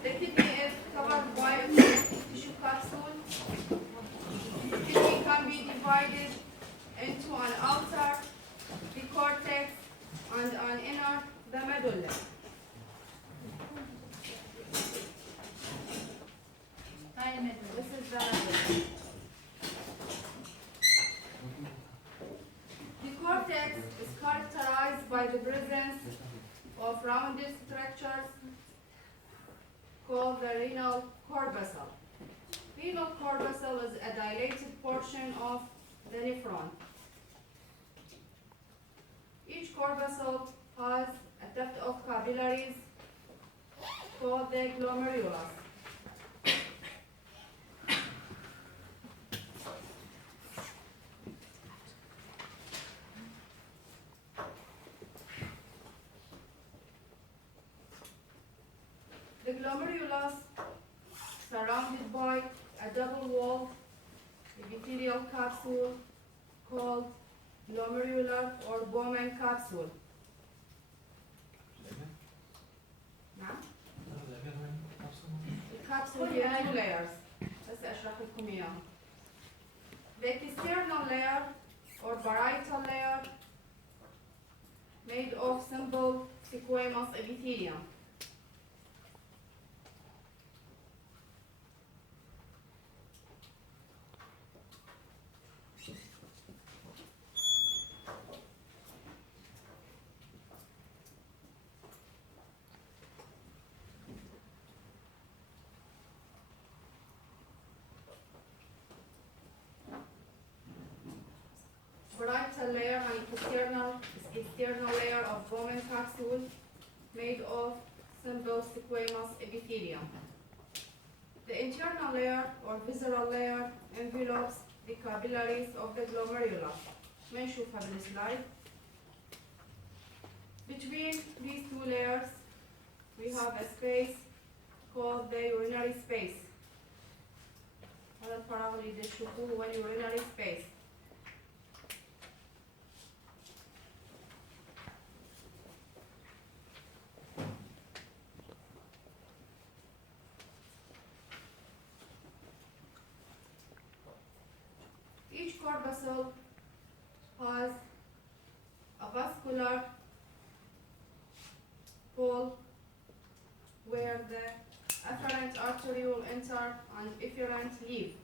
The kidney is covered by a tissue capsule. The kidney can be divided into an outer, the cortex, and an inner, the medulla. This is the medulla. The cortex is characterized by the presence of rounded structures called the renal corpuscle. Renal corpuscle is a dilated portion of the nephron. Each corpuscle has a tuft of capillaries called the glomerulus. The glomerulus surrounded by a double-walled epithelial capsule called glomerular or Bowman capsule. الكبسول فيها two layers. بس أشرح لكم إياها. The external layer or parietal layer made of simple squamous epithelium. Parietal layer and external layer of Bowman capsule made of simple squamous epithelium. The internal layer or visceral layer envelopes the capillaries of the glomerula. ما نشوفها بالسلايد. Between these two layers we have a space called the urinary space. هذا الفراغ اللي تشوفوه هو urinary space. Each corpuscle has a vascular pole where the afferent arteriole enter and efferent leave.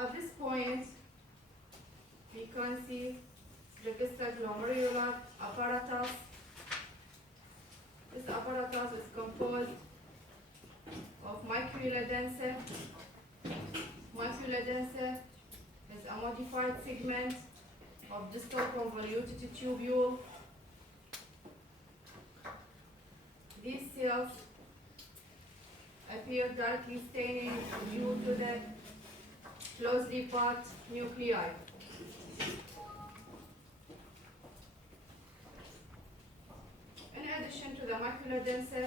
At this point, we can see registered glomerular apparatus. This apparatus is composed of macula densa. Macula densa is a modified segment of distal convoluted tubule. These cells appear darkly staining due to the closely packed nuclei. In addition to the macula densa,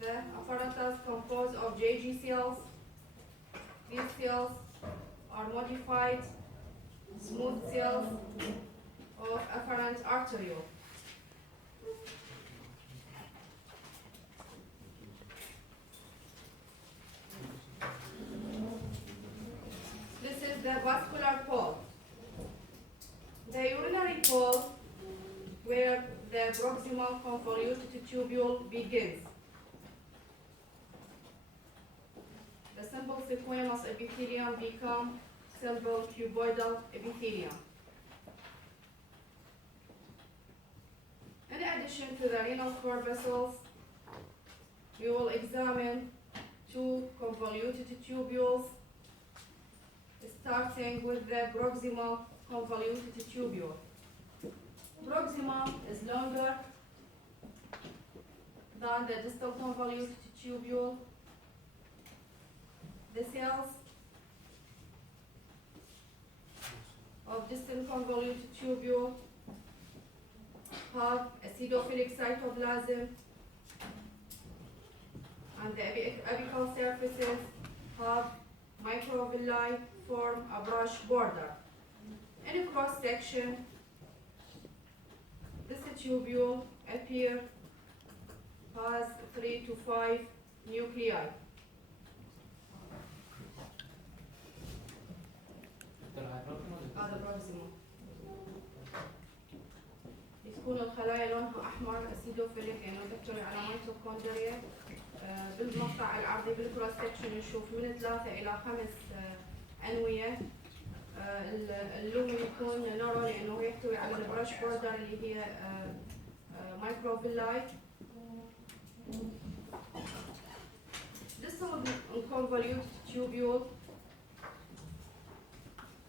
the apparatus composed of JG cells. These cells are modified smooth cells of afferent arteriole. This is the vascular pole. The urinary pole, where the proximal convoluted tubule begins. The simple squamous epithelium become simple cuboidal epithelium. In addition to the renal corpuscles, we will examine two convoluted tubules, starting with the proximal convoluted tubule. Proximal is longer than the distal convoluted tubule. The cells of distal convoluted tubule have acidophilic cytoplasm, and the apical surfaces have microvilli form a brush border. In a cross section, this tubule appear has 3 to 5 nuclei. هذا بروكسيموم. تكون الخلايا لونها احمر اسيدوفيليك لانه تحتوي على ميتوكوندريا. بالمقطع العرضي بالكروس سكشن نشوف من 3 الى 5 انويه. اللون يكون نورو لانه يحتوي على البرش بوردر اللي هي مايكروفيلاي. Distal convoluted tubule,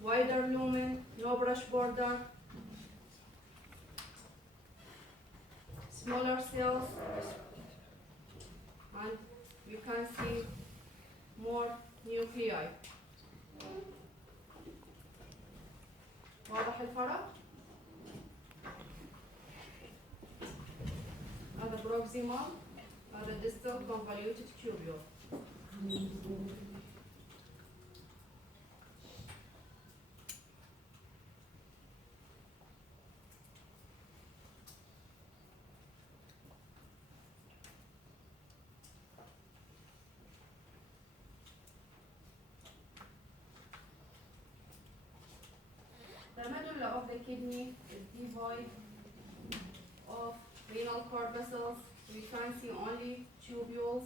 wider lumen, no brush border, smaller cells, and you can see more nuclei. واضح الفرق؟ هذا بروكسيمال، هذا distal convoluted tubule. The medulla of the kidney is devoid of renal corpuscles. We can see only tubules.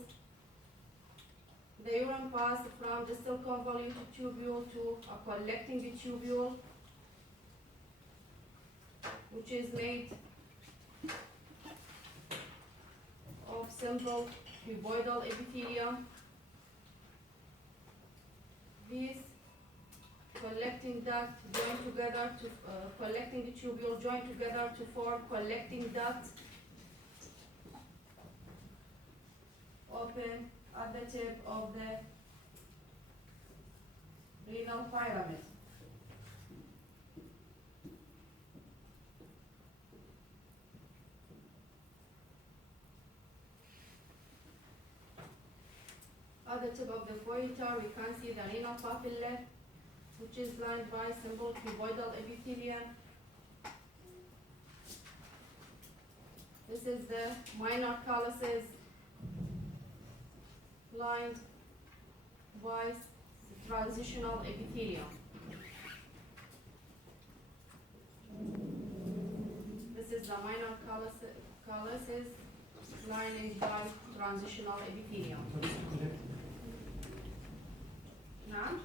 The urine passes from distal convoluted tubule to a collecting tubule, which is made of simple cuboidal epithelium. These collecting duct join together to collecting the tubule join together to form collecting duct. Open at the tip of the renal pyramid. At the tip of the goiter, we can see the renal papilla, which is lined by simple cuboidal epithelium. This is the minor calyces, lined by transitional epithelium. This is the minor calyces lined by transitional epithelium. نعم.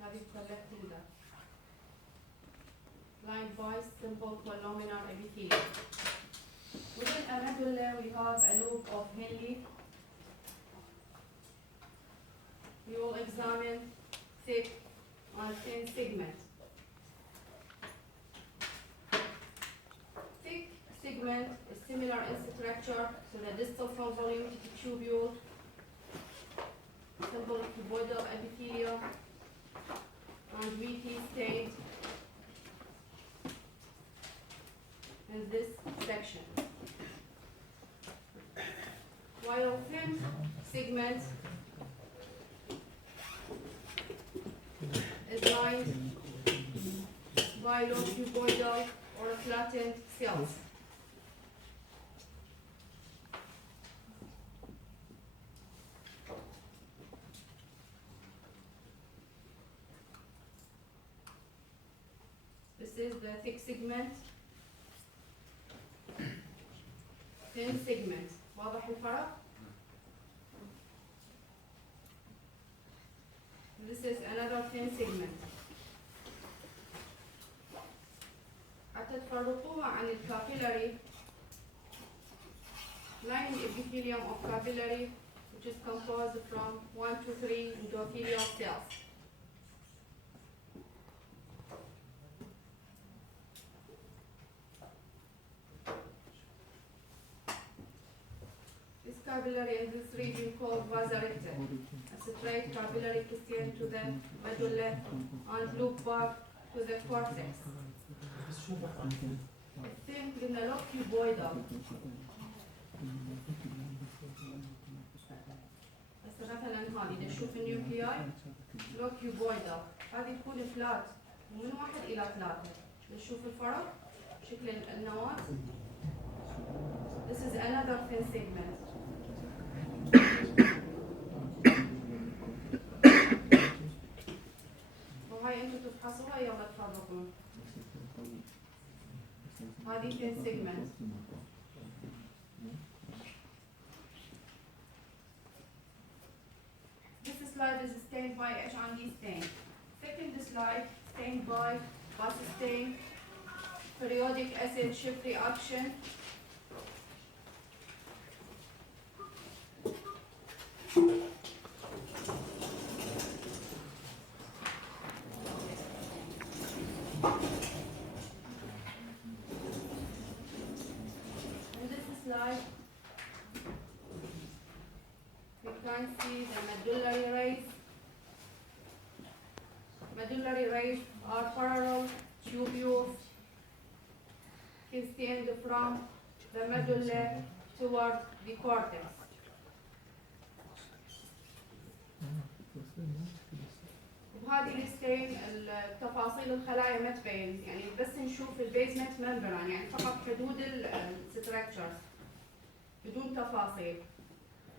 هذه collecting duct lined by simple columnar epithelium. Within a medulla we have a loop of Henle. We will examine thick and thin segment. Thick segment is similar in structure to the distal convoluted tubule, simple cuboidal epithelium, and wheaty state in this section. While thin segment is lined by low cuboidal or flattened cells. This is the thick segment, thin segment. واضح الفرق؟ This is another thin segment. حتى تفرقوها عن الكابيلاري lining epithelium of capillary, which is composed from 1 to 3 endothelial cells. capillary in this region called vasa recta. A straight capillary extend to the medulla and loop back to the cortex. الثين قلنا له cuboidal. هسه مثلا هذه إذا نشوف النيوكلياي له cuboidal، هذه تكون فلات ومن 1 إلى 3. نشوف الفرق شكل النواة. This is another thin segment. وهاي انتم تفحصوها يلا تفرقون. هذه thin segment. This slide is stained by H&D stain. Second slide stained by bus stain, periodic acid shift reaction. Slide, we can see the medullary rays. Medullary rays are parallel tubules extend from the medulla toward the cortex. وهذه الستين التفاصيل الخلايا ما تبين، يعني بس نشوف البيزمنت ممبران، يعني فقط حدود الستراكشرز بدون تفاصيل.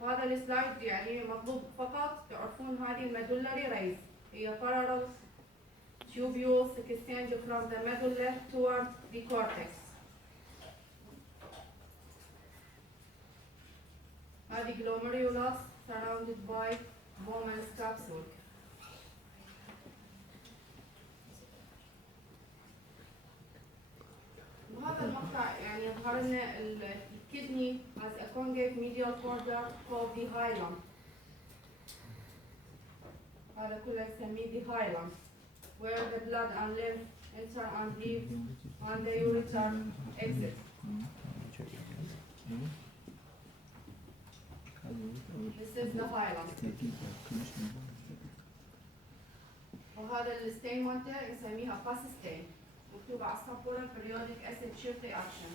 وهذا السلايد يعني مطلوب فقط تعرفون هذه الميدولاري ريز هي parallel tubules extend from the medulla toward the cortex. هذه glomerulus surrounded by Bowman's capsule. وهذا المقطع يعني يظهر لنا الكدني has a concave medial border called the hilum. هذا كله نسميه the hilum, where the blood and lymph enter and leave and the ureter exit. This is the hilum. وهذا الستين مالته نسميها pus stain. مكتوب على السبورة periodic acid shift reaction.